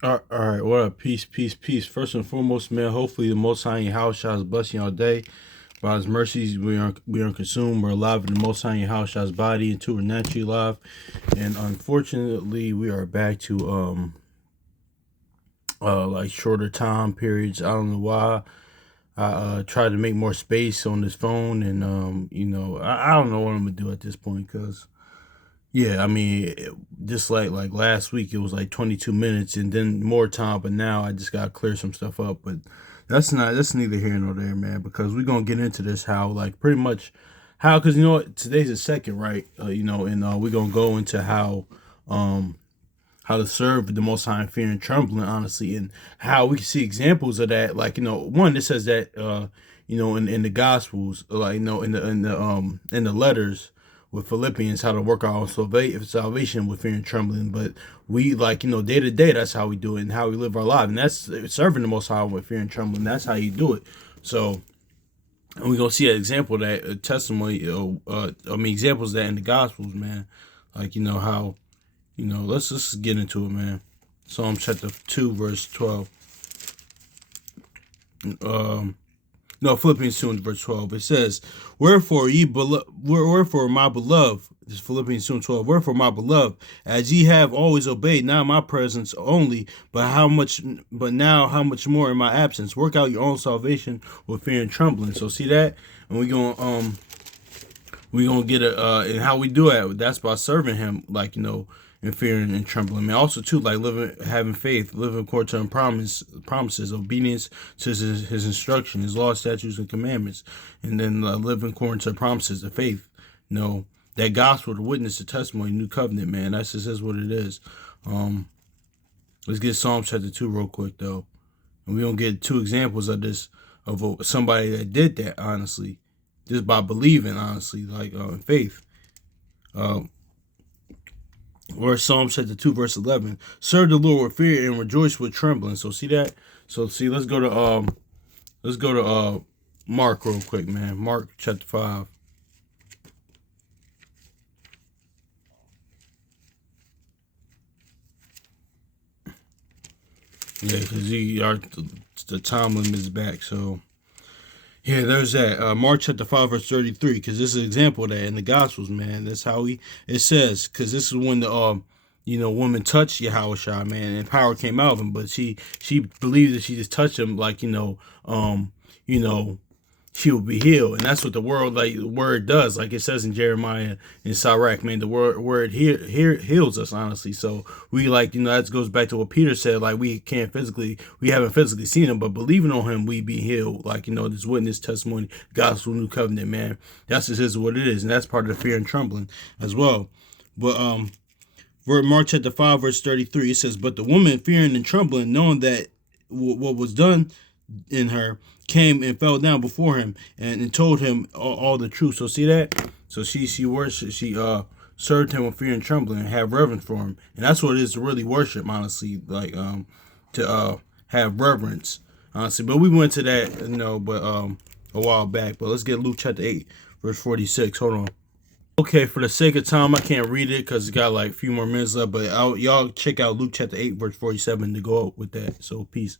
All right, what up? Peace, peace, peace. First and foremost, man, hopefully the Most High in your house shall bless you all day. By His mercies, we are consumed. We're alive in the Most High in your house shall's body, and two are naturally alive. And unfortunately, we are back to like shorter time periods. I don't know why. I tried to make more space on this phone, and I don't know what I'm gonna do at this point, cause yeah, I mean, just like last week, it was like 22 minutes and then more time. But now I just gotta clear some stuff up. But that's neither here nor there, man. Because we're gonna get into this how like pretty much how because you know what today's the second, right? And we're gonna go into um how to serve the Most High in fear and trembling, honestly, and how we can see examples of that. Like one that says that in the Gospels, like in the letters with Philippians, how to work our own salvation with fear and trembling. But we like day to day, that's how we do it and how we live our life, and that's serving the Most High with fear and trembling. That's how you do it. So. And we're gonna see an example of that testimony. Examples of that in the Gospels, man. Like how let's get into it, man. Psalm chapter 2, verse 12. Um, no, Philippians 2 and verse 12. It says, Wherefore, my beloved, this is Philippians 2 and 12. Wherefore, my beloved, as ye have always obeyed, not in my presence only, but now how much more in my absence, work out your own salvation with fear and trembling. So see that? And we're gonna get and how we do it, that's by serving him, like in fear and trembling. I mean, also too, like having faith, living according to promises, obedience to his instruction, his laws, statutes, and commandments, and then living according to promises of faith. That gospel, the witness, the testimony, new covenant, man. That's just is what it is. Let's get Psalm chapter 2 real quick though, and we don't get two examples of this of somebody that did that honestly, just by believing honestly, like in faith. Or Psalm chapter 2, verse 11. Serve the Lord with fear and rejoice with trembling. So see that? So see, let's go to Mark real quick, man. Mark chapter 5. Yeah, because the time limit is back. So yeah, there's that. Mark chapter 5, verse 33, because this is an example of that in the Gospels, man. That's how it says, because this is when the woman touched Yahushua, man, and power came out of him, but she believed that she just touched him, like, you know, she will be healed. And that's what the word does. Like it says in Jeremiah and Sirach, man, the word here heals us, honestly. So we that goes back to what Peter said, like we haven't physically seen him, but believing on him, we be healed. Like, this witness testimony, gospel, new covenant, man. That's just what it is. And that's part of the fear and trembling as well. But, Mark chapter 5, verse 33, it says, but the woman fearing and trembling, knowing that what was done in her, came and fell down before him and told him all the truth. So see that? So she worshiped, she served him with fear and trembling and have reverence for him. And that's what it is to really worship, honestly, like to have reverence, honestly. But we went to that, a while back. But let's get Luke chapter 8, verse 46. Hold on. Okay, for the sake of time, I can't read it because it's got like a few more minutes left. But y'all check out Luke chapter 8, verse 47 to go out with that. So peace.